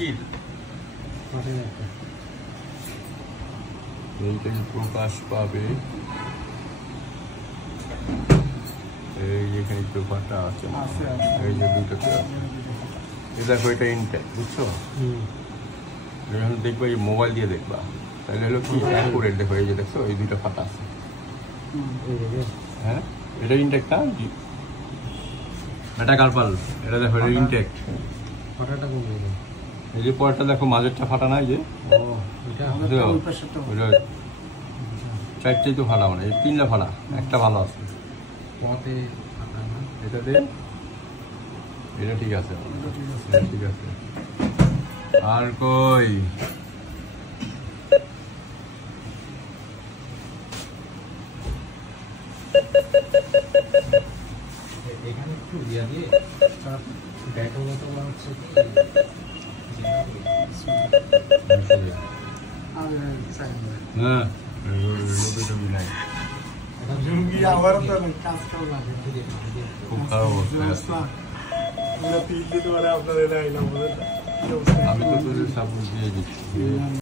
কিল এইটা প্রকাশ পাবে এই এখানে একটু ফাটা আছে এই যে দুটোতে আছে এই দেখো এটা ইনটেক বুঝছো যখন দেখবা এই মোবাইল দিয়ে দেখবা তাহলে হলো কি অ্যাকুরেট দেখো এই যে দেখছো এই দুটো ফাটা আছে হ্যাঁ এটা ইনটেক না এটা কার্পাল এটা দেখো এটা ইনটেক ফাটাটা কমে গেল এই যে পরেরটা দেখো মাঝেরটা ফাটা না এই যে চারটেই তো ফাটা মানে এই তিনটা ফাটা একটা ভালো আছে এটাতে এটা ঠিক আছে ঠিক আছে আর কই এখানে একটু দিয়া দিয়ে ব্যাকআপ মতো হচ্ছে হ্যাঁ রবিটা মিলাই খুব খারাপ অবস্থা আমি তো তোদের সাপোর্ট দিয়ে দিচ্ছি